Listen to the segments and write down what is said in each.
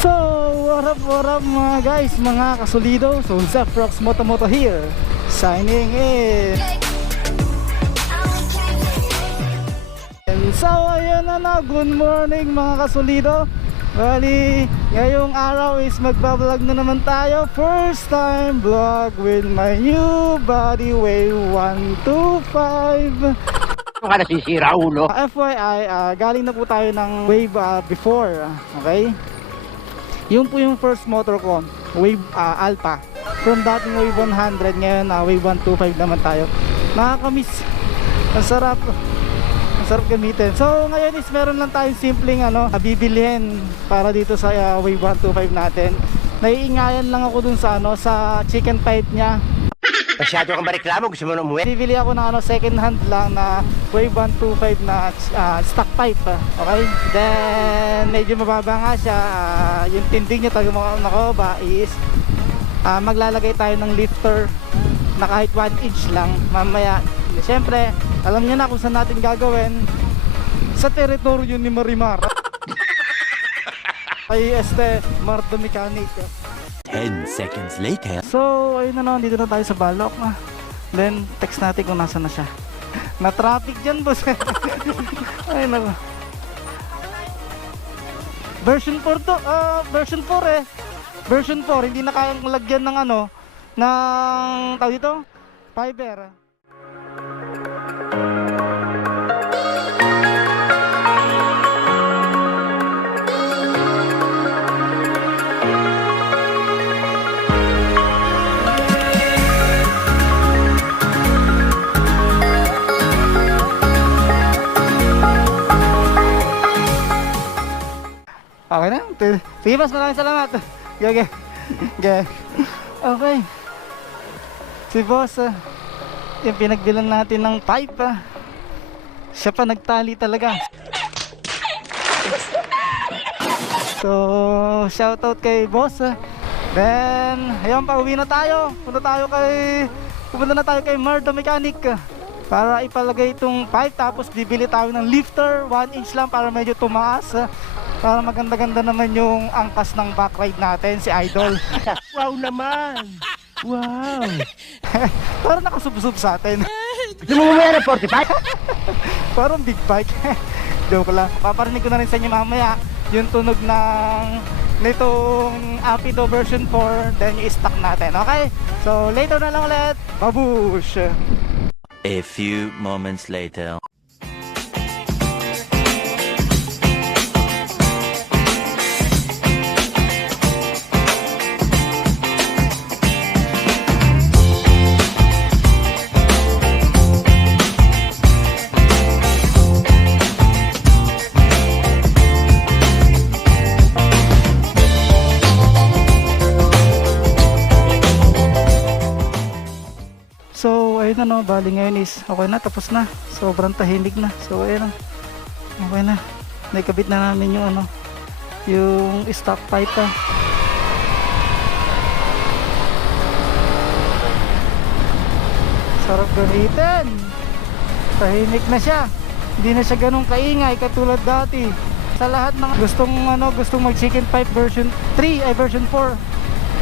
So, what up, what up mga guys, mga kasulido. So, sa Prox Motomoto here. Signing in. And so, ayun na na, good morning mga kasulido. Bali, ngayong araw is magbablog na naman tayo. First time vlog with my new body way 125 Ano ka nasisira, ulo? Uh, FYI, ah, galing na po tayo ng Wave ah, before, ah, okay? Yun po yung first motor ko, Wave ah, Alpha. From dating Wave 100, ngayon na Wave 125 naman tayo. Nakakamiss. Ang sarap. Ang sarap gamitin. So, ngayon is meron lang tayong simpleng ano, ah, bibilihin para dito sa ah, Wave 125 natin. Naiingayan lang ako dun sa ano, sa chicken pipe niya. Masyado kang mareklamo, gusto mo na umuwi? Bibili ako ng ano second hand lang na Wave 125 na ah, stock pipe. ah. Okay? Then medyo mababa nga siya. ah, yung tinding niya tayo mga nakoba is ah, maglalagay tayo ng lifter na kahit 1 inch lang mamaya. Siyempre, alam niyo na kung saan natin gagawin sa teritoryo ni Marimar. Ay este Marto Mechanic. 10 seconds later. So, ayun na naman, dito na tayo sa Balok. Then, text natin kung nasa na siya. Na-traffic dyan, boss. Ay, nako. Version 4 to, ah, version 4 eh. Version 4, hindi na kayang lagyan ng ano, ng, tawag dito, fiber. Okay na? T- Sige, boss, maraming salamat. Okay, okay. Okay. Si boss, ah, yung pinagbilan natin ng pipe, ah, siya pa nagtali talaga. So, shoutout kay boss. ah. Then, ayun pa, uwi na tayo. Punta tayo kay, pupunta na tayo kay Mardo Mechanic. ah, Para ipalagay itong pipe, tapos bibili tayo ng lifter, 1 inch lang para medyo tumaas. Para maganda-ganda naman yung angkas ng back ride natin, si Idol. Wow naman! Wow! Parang nakasubsob sa atin. Umuwi ng 45? Parang big bike. Joke lang. Paparinig ko na rin sa inyo mamaya yung tunog ng nitong Apido version 4 then yung stock natin. Okay? So later na lang ulit. Babush! A few moments later. So ayun na no, bali ngayon is okay na, tapos na. Sobrang tahimik na. So ayun na. Okay na. Naikabit na namin yung ano, yung stock pipe pa. Sarap gamitin. Tahimik na siya. Hindi na siya ganun kaingay katulad dati. Sa lahat ng gustong ano, gustong mag chicken pipe version 3 ay version 4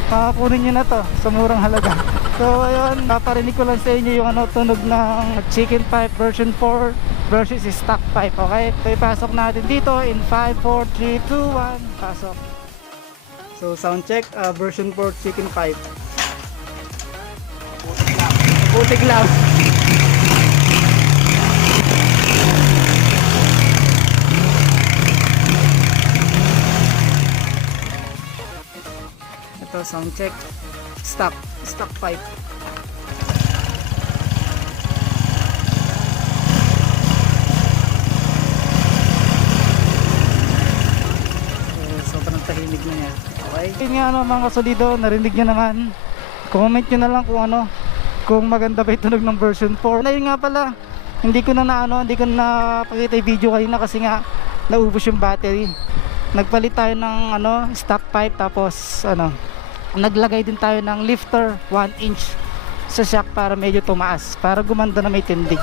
makakunin nyo na to sa murang halaga. So ayun paparinig ko lang sa inyo yung ano tunog ng chicken pipe version 4 versus stock pipe okay? So ipasok natin dito in 5, 4, 3, 2, 1 pasok. So sound check uh, version 4 chicken pipe. Butig lang ito sound check. Stock stock pipe so, sobrang tahimik na niya okay. Yun nga ano mga kasolido narinig nyo naman. Comment nyo na lang kung ano kung maganda ba yung tunog ng version 4 na yun nga pala hindi ko na na ano hindi ko na pakita yung video kanina kasi nga naubos yung battery. Nagpalit tayo ng ano stock pipe tapos ano naglagay din tayo ng lifter 1 inch sa shock para medyo tumaas para gumanda na may tindig.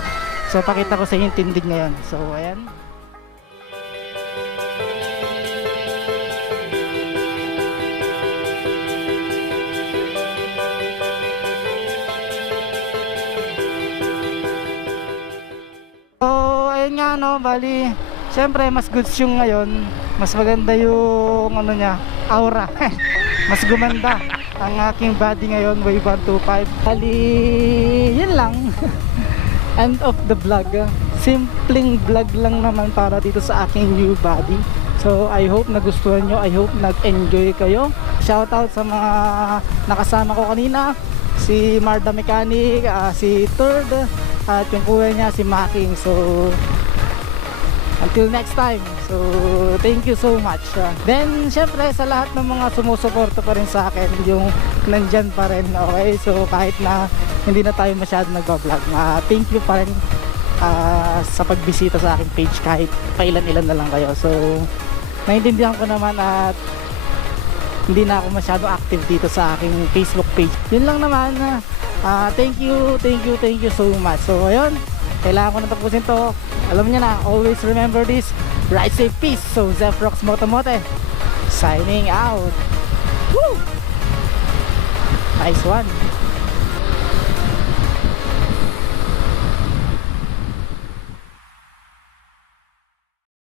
So pakita ko sa inyo yung tindig ngayon. So ayan. So, ayun nga no, bali, syempre mas goods yung ngayon, mas maganda yung ano niya, aura. mas gumanda ang aking body ngayon, wave 125. Bali, yun lang. End of the vlog. Simpleng vlog lang naman para dito sa aking new body. So I hope nagustuhan nyo, I hope nag-enjoy kayo. Shoutout sa mga nakasama ko kanina, si Marda Mechanic, ah, si Third, at yung kuya niya si Making. So until next time. So, thank you so much. Then, syempre, sa lahat ng mga sumusuporta pa rin sa akin, yung nandyan pa rin, okay? So, kahit na hindi na tayo masyado nagbablog, ah, thank you pa rin ah, sa pagbisita sa aking page kahit pailan-ilan na lang kayo. So, naiintindihan ko naman at hindi na ako masyado active dito sa aking Facebook page. Yun lang naman. ah, thank you, thank you, thank you so much. So, ayun, kailangan ko na tapusin to. Alam niyo na, always remember this. Ride safe, peace. So, Zefrox Motomote, signing out. Woo! Nice one.